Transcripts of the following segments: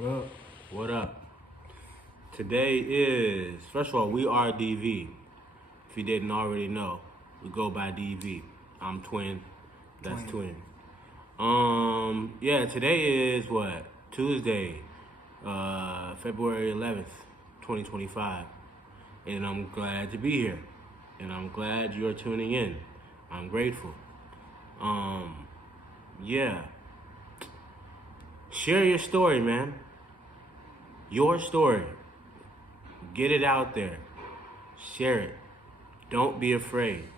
Well, What up? Today is, first of all, we are DV. If you didn't already know, we go by DV. I'm twin. That's twin. Yeah, today is what? Tuesday, February 11th, 2025. And I'm glad to be here. And I'm glad you're tuning in. I'm grateful. Yeah. Share your story, man. Your story. Get it out there. Share it. Don't be afraid.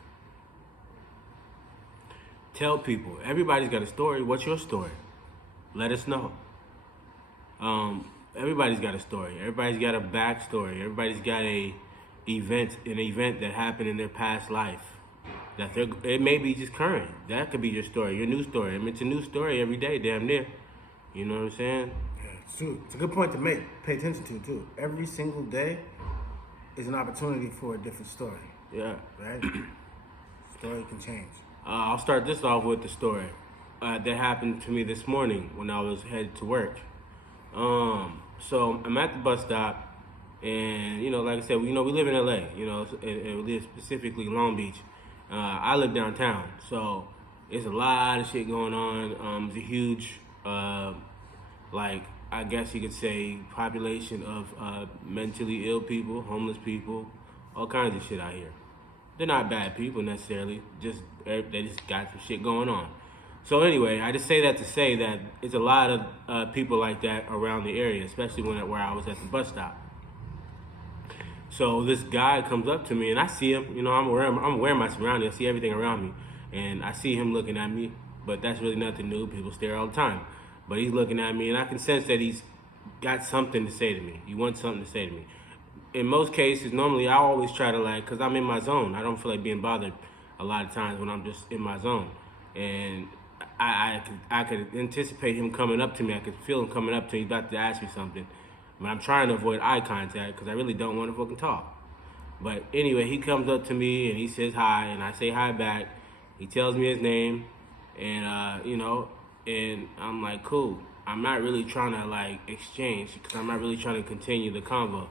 Tell people. Everybody's got a story. What's your story? Let us know. Everybody's got a story. Everybody's got a backstory. Everybody's got an event that happened in their past life. It may be just current. That could be your story, your new story. I mean, it's a new story every day, damn near. You know what I'm saying? yeah, it's a good point to make. Pay attention to too. Every single day is an opportunity for a different story. Yeah. Right? Story can change. I'll start this off with the story that happened to me this morning when I was headed to work. So I'm at the bus stop, and like I said, we live in LA, and we live specifically Long Beach. I live downtown, so there's a lot of shit going on. It's a huge, I guess you could say, population of mentally ill people, homeless people, all kinds of shit out here. They're not bad people necessarily, they just got some shit going on. So anyway, I just say that to say that it's a lot of people like that around the area, especially where I was at the bus stop. So this guy comes up to me, and I see him. I'm aware of my surroundings. I see everything around me, and I see him looking at me. But that's really nothing new. People stare all the time. But he's looking at me, and I can sense that he's got something to say to me. He wants something to say to me. In most cases, normally I always try to because I'm in my zone. I don't feel like being bothered a lot of times when I'm just in my zone. And I could anticipate him coming up to me. I could feel him coming up to me. He's about to ask me something. But I'm trying to avoid eye contact because I really don't want to fucking talk. But anyway, he comes up to me and he says hi, and I say hi back. He tells me his name, and and I'm like, cool. I'm not really trying to exchange because I'm not really trying to continue the convo.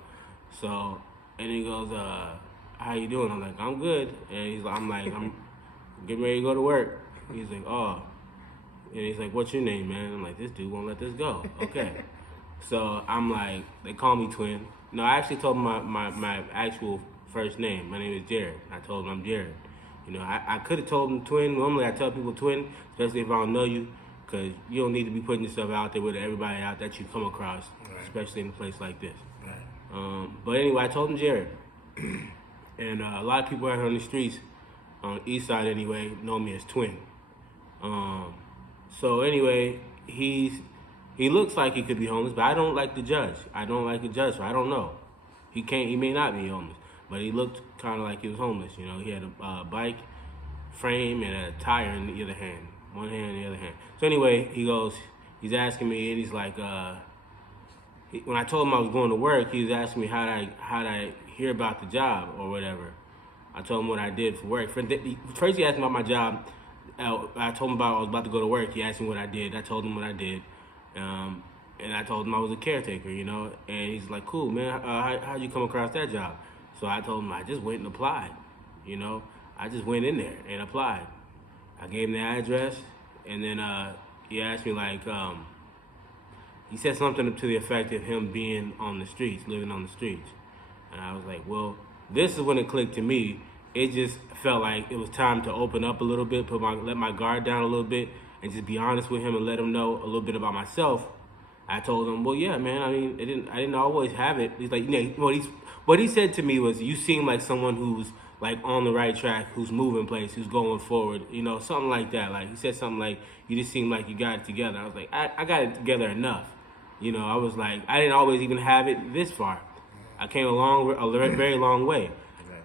So, and he goes, how you doing? I'm like, I'm good. And I'm getting ready to go to work. He's like, oh. And he's like, what's your name, man? I'm like, this dude won't let this go. Okay. So I'm like, they call me Twin. No, I actually told him my actual first name. My name is Jared. I told him I'm Jared. I could have told him Twin. Normally I tell people Twin, especially if I don't know you, because you don't need to be putting yourself out there with everybody out that you come across, right, especially in a place like this. Right. But anyway, I told him Jared. And a lot of people out here on the streets, on the east side anyway, know me as Twin. So anyway, he looks like he could be homeless, but I don't like to judge. So I don't know. He may not be homeless, but he looked kind of like he was homeless. He had a bike frame and a tire in the other hand, one hand in the other hand. So anyway, he's asking me, and he's like, when I told him I was going to work, he was asking me how'd I hear about the job or whatever. I told him what I did for work. First he asked me about my job. I told him I was about to go to work. He asked me what I did. I told him what I did. And I told him I was a caretaker, and he's like, cool, man, how'd you come across that job? So I told him I just went and applied, I just went in there and applied. I gave him the address, and then he asked me, he said something to the effect of him being on the streets, living on the streets. And I was like, well, this is when it clicked to me. It just felt like it was time to open up a little bit, let my guard down a little bit, and just be honest with him and let him know a little bit about myself. I told him, well, yeah, man. I mean, I didn't always have it. He's like, what he said to me was, you seem like someone who's on the right track, who's moving place, who's going forward, something like that. He said something like, you just seem like you got it together. I was like, I got it together enough. I was like, I didn't always even have it this far. I came a very long way.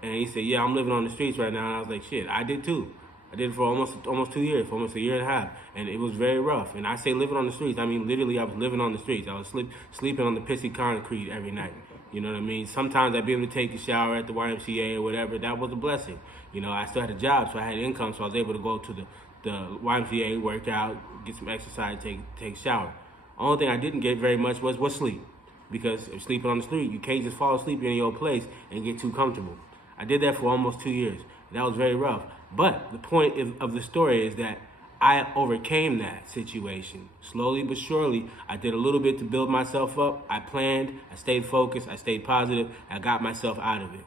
And he said, yeah, I'm living on the streets right now. And I was like, shit, I did too. I did it for almost 2 years, for almost a year and a half. And it was very rough. And I say living on the streets, I mean literally I was living on the streets. I was sleeping on the pissy concrete every night. You know what I mean? Sometimes I'd be able to take a shower at the YMCA or whatever. That was a blessing. I still had a job, so I had income, so I was able to go to the YMCA, work out, get some exercise, take a shower. Only thing I didn't get very much was sleep, because if sleeping on the street, you can't just fall asleep in your place and get too comfortable. I did that for almost 2 years. That was very rough. But the point of the story is that I overcame that situation. Slowly but surely, I did a little bit to build myself up. I planned, I stayed focused, I stayed positive, I got myself out of it.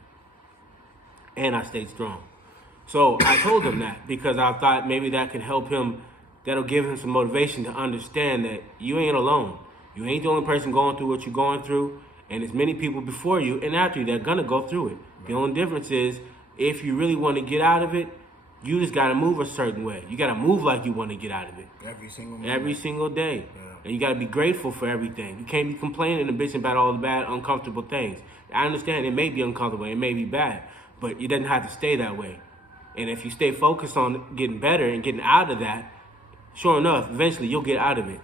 And I stayed strong. So I told him that because I thought maybe that could help him, that'll give him some motivation to understand that you ain't alone. You ain't the only person going through what you're going through, and there's many people before you and after you that are gonna go through it. The only difference is, if you really want to get out of it, you just gotta move a certain way. You gotta move like you want to get out of it. Every single day. Yeah. And you gotta be grateful for everything. You can't be complaining and bitching about all the bad, uncomfortable things. I understand it may be uncomfortable, it may be bad, but it doesn't have to stay that way. And if you stay focused on getting better and getting out of that, sure enough, eventually you'll get out of it.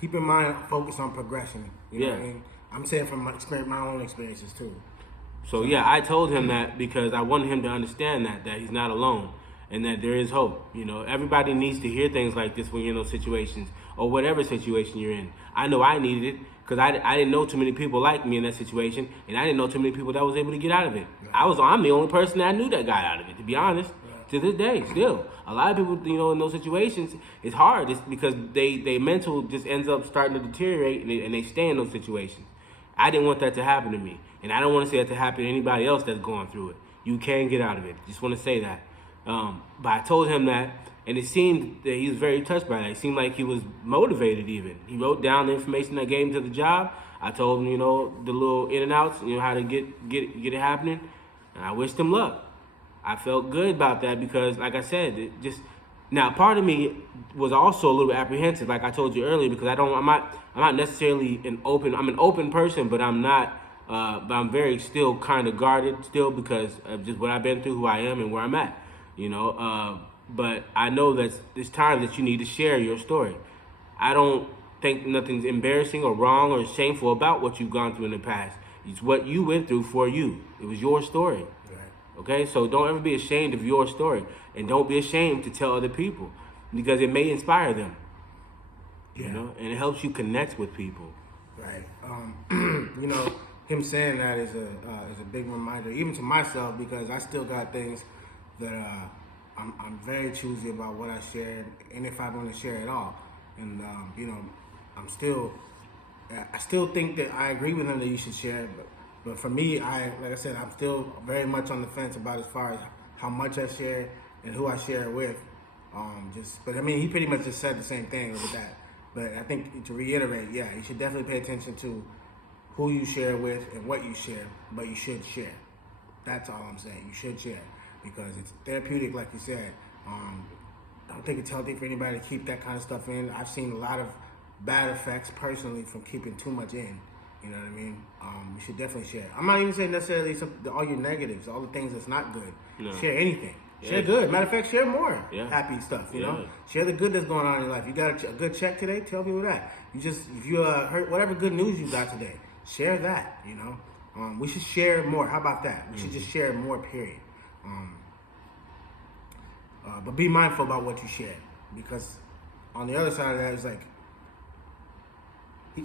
Keep in mind, focus on progression. You know Yeah. what I mean? I'm saying from my own experiences too. So yeah, I told him that because I wanted him to understand that he's not alone and that there is hope. You know, everybody needs to hear things like this when you're in those situations or whatever situation you're in. I know I needed it because I didn't know too many people like me in that situation, and I didn't know too many people that was able to get out of it. Yeah. I'm the only person that I knew that got out of it, to be honest. Yeah. To this day, still. A lot of people, you know, in those situations, it's hard. It's because they mental just ends up starting to deteriorate and they stay in those situations. I didn't want that to happen to me. And I don't want to say that to happen to anybody else that's going through it. You can get out of it. Just want to say that. But I told him that, and it seemed that he was very touched by that. It seemed like he was motivated even. He wrote down the information I gave him to the job. I told him, you know, the little in and outs, you know, how to get it happening. And I wished him luck. I felt good about that because, like I said, it just... Now, part of me was also a little apprehensive, like I told you earlier, because I'm not necessarily I'm an open person, but I'm not, but I'm very still kind of guarded still because of just what I've been through, who I am, and where I'm at, you know. But I know that it's time that you need to share your story. I don't think nothing's embarrassing or wrong or shameful about what you've gone through in the past. It's what you went through for you. It was your story. Okay, so don't ever be ashamed of your story, and don't be ashamed to tell other people because it may inspire them. Yeah. You know, and it helps you connect with people. Right. You know, him saying that is a big reminder, even to myself, because I still got things that I'm very choosy about what I share and if I want to share at all. And you know, I still think that I agree with him that you should share, but for me, like I said, I'm still very much on the fence about as far as how much I share and who I share it with. But I mean, he pretty much just said the same thing with that. But I think to reiterate, yeah, you should definitely pay attention to who you share with and what you share, but you should share. That's all I'm saying. You should share because it's therapeutic, like you said. I don't think it's healthy for anybody to keep that kind of stuff in. I've seen a lot of bad effects personally from keeping too much in. You know what I mean? You should definitely share. I'm not even saying necessarily all your negatives, all the things that's not good. No. Share anything. Yeah. Share good. Matter of fact, share more happy stuff, you know? Share the good that's going on in your life. You got a good check today? Tell people that. If you heard whatever good news you got today, share that, you know? We should share more. How about that? We should just share more, period. But be mindful about what you share because on the other side of that, it's like,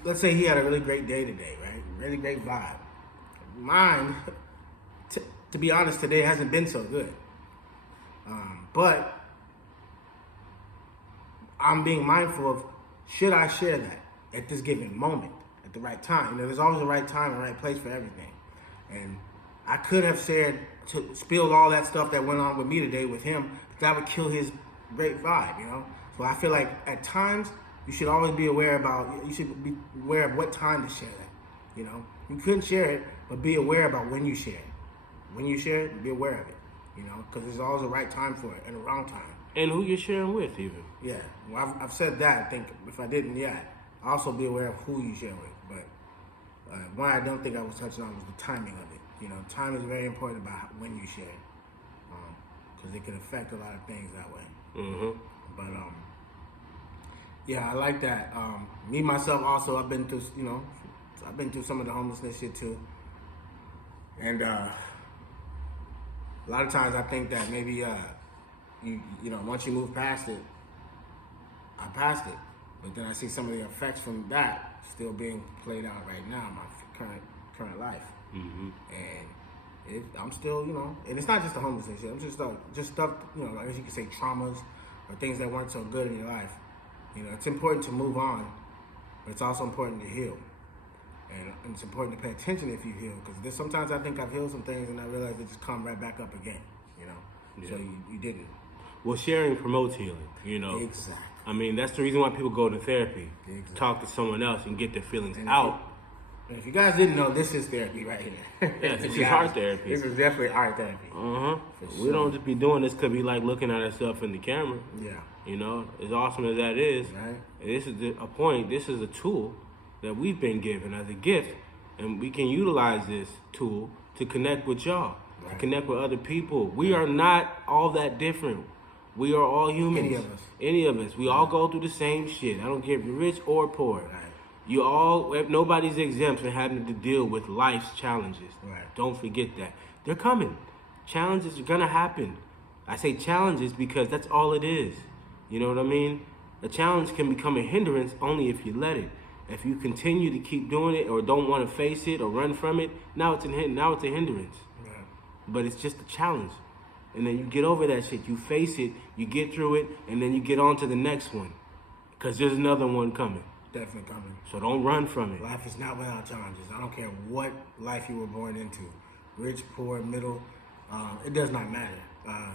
let's say he had a really great day today, right? Really great vibe. Mine, to be honest, today hasn't been so good. But I'm being mindful of, should I share that at this given moment, at the right time? You know, there's always a right time and right place for everything. And I could have spilled all that stuff that went on with me today with him, but that would kill his great vibe, you know? So I feel like at times, you should always be aware of what time to share that, you know? You couldn't share it, but be aware about when you share it. When you share it, be aware of it, you know? Because there's always a right time for it and a wrong time. And who you're sharing with, even. Yeah, well, I've said that. I think if I didn't yet, also be aware of who you share with. But one I don't think I was touching on was the timing of it. You know, time is very important about when you share, because it can affect a lot of things that way. Mm-hmm. But yeah, I like that. Me myself also, I've been through some of the homelessness shit too, and a lot of times I think that maybe you know once you move past it, I passed it. But then I see some of the effects from that still being played out right now in my current life. And I'm still, you know, and it's not just the homelessness shit. I'm just stuff, you know, I guess you could say traumas or things that weren't so good in your life. You know, it's important to move on, but it's also important to heal. And it's important to pay attention if you heal, because sometimes I think I've healed some things and I realize they just come right back up again, you know. Yeah. So you didn't. Well, sharing promotes healing, you know. Exactly. I mean, that's the reason why people go to therapy. Exactly. Talk to someone else and get their feelings out. If you guys didn't know, this is therapy right here. Yeah, this is art therapy. This is definitely art therapy. Sure. We don't just be doing this because we like looking at ourselves in the camera. Yeah. You know, as awesome as that is, right. This is a point. This is a tool that we've been given as a gift, and we can utilize this tool to connect with y'all, to connect with other people. We are not all that different. We are all humans. Any of us. We all go through the same shit. I don't care if you're rich or poor. Right. Nobody's exempt from having to deal with life's challenges. Right. Don't forget that. They're coming. Challenges are gonna happen. I say challenges because that's all it is. You know what I mean? A challenge can become a hindrance only if you let it. If you continue to keep doing it or don't want to face it or run from it, now it's a hindrance. Right. But it's just a challenge. And then you get over that shit. You face it, you get through it, and then you get on to the next one. Because there's another one coming. Definitely coming. So don't run from it. Life is not without challenges. I don't care what life you were born into. Rich, poor, middle, it does not matter.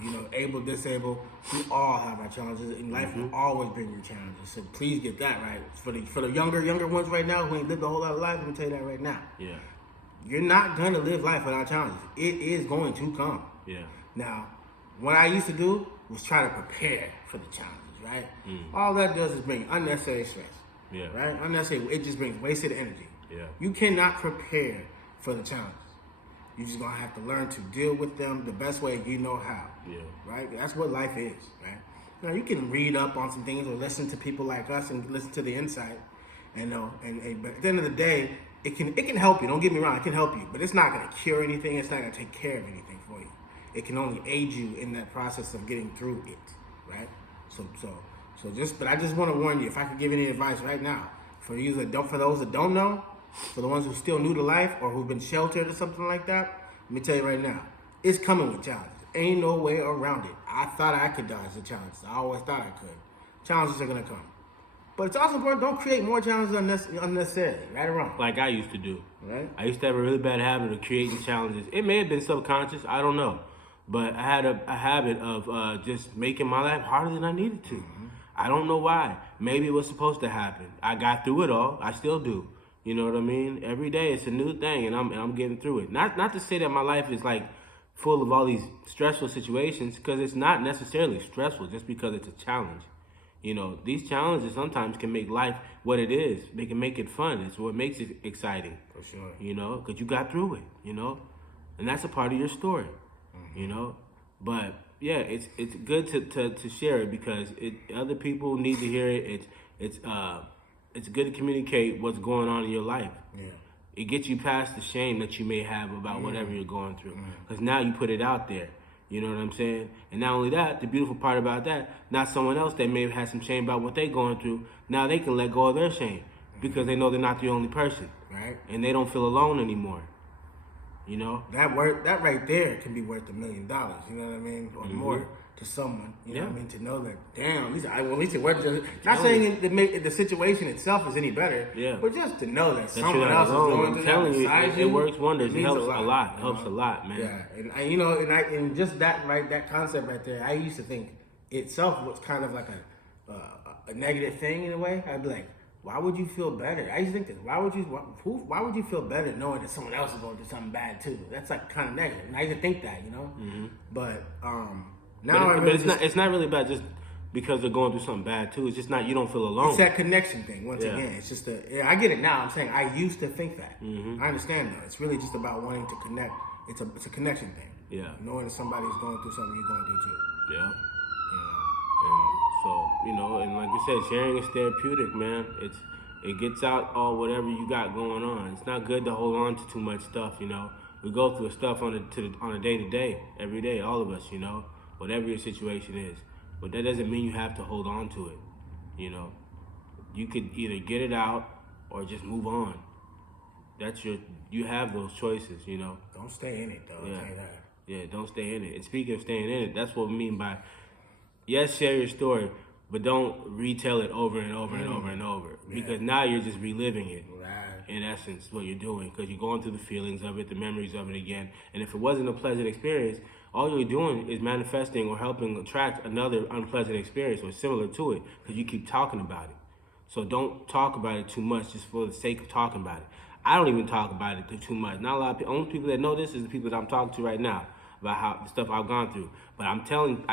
You know, able, disabled, we all have our challenges. And life will always bring you challenges. So please get that right. For the younger ones right now who ain't lived a whole lot of life, let me tell you that right now. Yeah. You're not going to live life without challenges. It is going to come. Yeah. Now, what I used to do was try to prepare for the challenges, right? All that does is bring unnecessary stress. Yeah. Right? Unnecessary. It just brings wasted energy. Yeah. You cannot prepare for the challenges. You're just gonna have to learn to deal with them the best way you know how. Yeah. Right? That's what life is, right? Now you can read up on some things or listen to people like us and listen to the insight, and but at the end of the day, it can help you. Don't get me wrong, it can help you, but it's not gonna cure anything. It's not gonna take care of anything for you. It can only aid you in that process of getting through it, right? But I just want to warn you. If I could give any advice right now, for those that don't know, for the ones who still new to life or who've been sheltered or something like that, let me tell you right now, it's coming with challenges. Ain't no way around it. I thought I could dodge the challenges. I always thought I could. Challenges are gonna come, but it's also important. Don't create more challenges unnecessarily, right or wrong. Like I used to do. Right. I used to have a really bad habit of creating challenges. It may have been subconscious. I don't know. But I had a habit of just making my life harder than I needed to. I don't know why. Maybe it was supposed to happen. I got through it all. I still do. You know what I mean? Every day it's a new thing, and I'm getting through it. Not to say that my life is like full of all these stressful situations, because it's not necessarily stressful just because it's a challenge. You know, these challenges sometimes can make life what it is. They can make it fun. It's what makes it exciting. For sure. You know, because you got through it. You know, and that's a part of your story. You know, but yeah, it's good to share it because other people need to hear it. It's good to communicate what's going on in your life. Yeah. It gets you past the shame that you may have about whatever you're going through, because now you put it out there. You know what I'm saying? And not only that, the beautiful part about that, not someone else that may have had some shame about what they're going through, now they can let go of their shame because they know they're not the only person, right? And they don't feel alone anymore. You know, that right there can be worth $1 million. You know what I mean, or more to someone. You know what I mean, to know that. Damn, at least it worth. Not saying the situation itself is any better. Yeah. But just to know that someone else is going through that beside you. It works wonders. It helps a lot. It helps a lot, man. Yeah, and just that concept right there. I used to think itself was kind of like a negative thing in a way. I'd be like, why would you feel better? I used to think this. Why would you feel better knowing that someone else is going through something bad too? That's like kind of negative. And I used to think that, you know. But now it's not really bad just because they're going through something bad too. It's just not, you don't feel alone. It's that connection thing. Once again, it's just I get it now. I'm saying I used to think that. I understand now. It's really just about wanting to connect. It's a connection thing. Yeah. Knowing that somebody's going through something you're going through too. Yeah. And so, you know, and like you said, sharing is therapeutic, man. It gets out all whatever you got going on. It's not good to hold on to too much stuff, you know. We go through stuff on a day-to-day, every day, all of us, you know, whatever your situation is. But that doesn't mean you have to hold on to it, you know. you could either get it out or just move on. You have those choices, you know. Don't stay in it though. Yeah. I'll tell you that. Yeah, don't stay in it. And speaking of staying in it, that's what we mean by, yes, share your story, but don't retell it over and over and over and over. Because now you're just reliving it. Right. In essence, what you're doing, because you're going through the feelings of it, the memories of it again. And if it wasn't a pleasant experience, all you're doing is manifesting or helping attract another unpleasant experience or similar to it, because you keep talking about it. So don't talk about it too much just for the sake of talking about it. I don't even talk about it too much. Not a lot of people. Only people that know this is the people that I'm talking to right now about how the stuff I've gone through. But I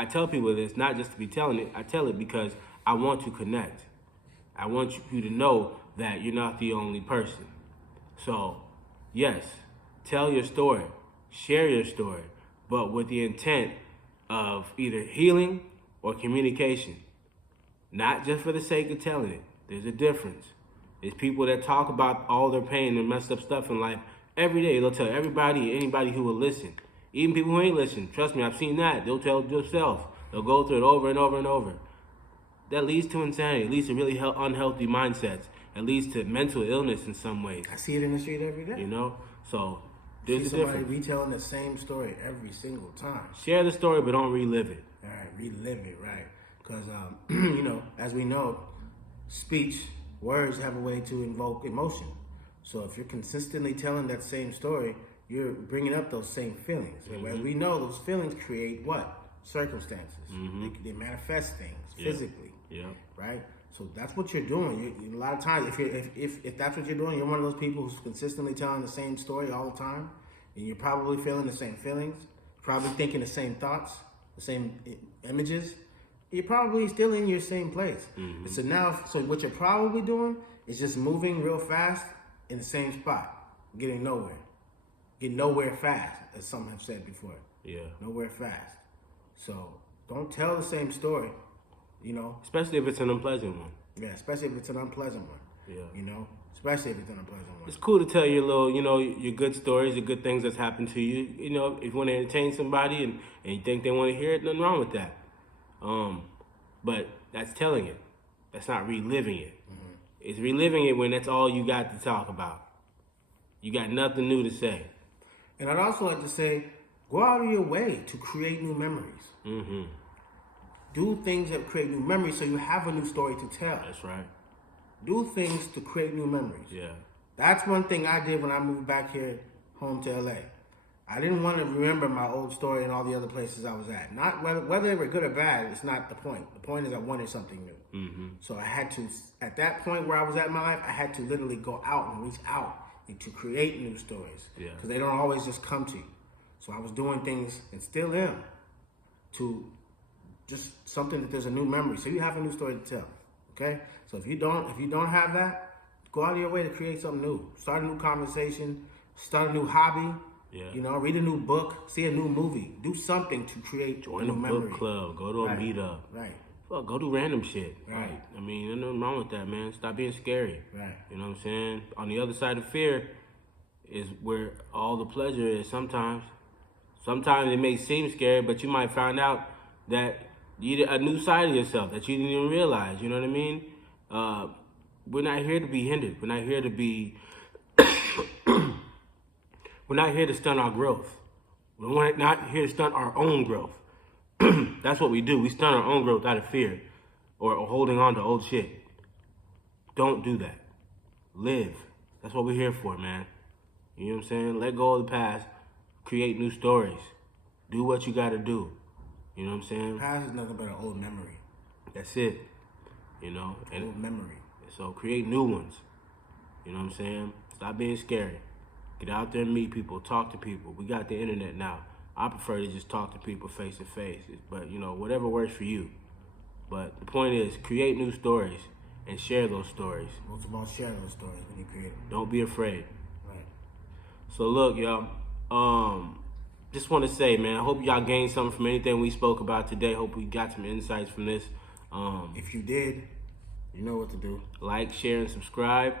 tell people this not just to be telling it. I tell it because I want to connect. I want you to know that you're not the only person. So, yes, tell your story, share your story, but with the intent of either healing or communication. Not just for the sake of telling it. There's a difference. There's people that talk about all their pain and messed up stuff in life every day. They'll tell everybody, anybody who will listen. Even people who ain't listen. Trust me, I've seen that. They'll tell it themselves. They'll go through it over and over and over. That leads to insanity. It leads to really unhealthy mindsets. It leads to mental illness in some ways. I see it in the street every day. You know? So there's a somebody difference. retelling the same story every single time. Share the story, but don't relive it. All right, relive it, right? Because, you know, as we know, speech, words have a way to invoke emotion. So if you're consistently telling that same story, you're bringing up those same feelings. And as we know, those feelings create what? Circumstances. They manifest things physically. Yeah. Right? So that's what you're doing. A lot of times, if that's what you're doing, you're one of those people who's consistently telling the same story all the time, and you're probably feeling the same feelings, probably thinking the same thoughts, the same images. You're probably still in your same place. So what you're probably doing is just moving real fast in the same spot, getting nowhere fast, as some have said before. Yeah. Nowhere fast. So don't tell the same story, you know. Especially if it's an unpleasant one. Yeah, especially if it's an unpleasant one. Yeah. You know, especially if it's an unpleasant one. It's cool to tell your little, you know, your good stories, the good things that's happened to you. You know, if you want to entertain somebody and you think they want to hear it, nothing wrong with that. But that's telling it. That's not reliving it. It's reliving it when that's all you got to talk about. You got nothing new to say. And I'd also like to say, go out of your way to create new memories. Do things that create new memories so you have a new story to tell. That's right. Do things to create new memories. Yeah. That's one thing I did when I moved back here home to LA. I didn't want to remember my old story and all the other places I was at. Not whether they were good or bad, it's not the point. The point is I wanted something new. So I had to, at that point where I was at in my life, I had to literally go out and reach out and to create new stories. Yeah. Because they don't always just come to you. So I was doing things, and still am, to just something that there's a new memory. So you have a new story to tell. Okay? So if you don't have that, go out of your way to create something new. Start a new conversation, start a new hobby. Yeah. You know, read a new book, see a new movie, do something to create Join a a new memory. book club, go to a meetup. Right. Fuck, go do random shit. Right. I mean, there's nothing wrong with that, man. Stop being scary. Right. You know what I'm saying? On the other side of fear is where all the pleasure is sometimes. Sometimes it may seem scary, but you might find out that you a new side of yourself that you didn't even realize. You know what I mean? We're not here to be hindered. We're not here to be... We're not here to stunt our growth. We're not here to stunt our own growth. That's what we do. We stunt our own growth out of fear or holding on to old shit. Don't do that. Live. That's what we're here for, man. You know what I'm saying? Let go of the past. Create new stories. Do what you got to do. You know what I'm saying? Past is nothing but an old memory. That's it. You know? And Old memory. so create new ones. You know what I'm saying? Stop being scary. Get out there and meet people, talk to people. We got the internet now. I prefer to just talk to people face to face. But, you know, whatever works for you. But the point is, create new stories and share those stories. Most of all, share those stories when you create them. Don't be afraid. Right. So look, y'all, just want to say, man, I hope y'all gained something from anything we spoke about today. Hope we got some insights from this. If you did, you know what to do. Like, share, and subscribe.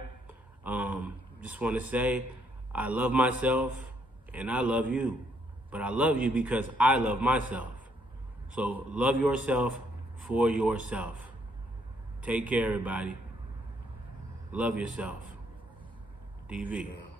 Just want to say, I love myself and I love you. But I love you because I love myself. So love yourself for yourself. Take care, everybody. Love yourself. DV. Yeah.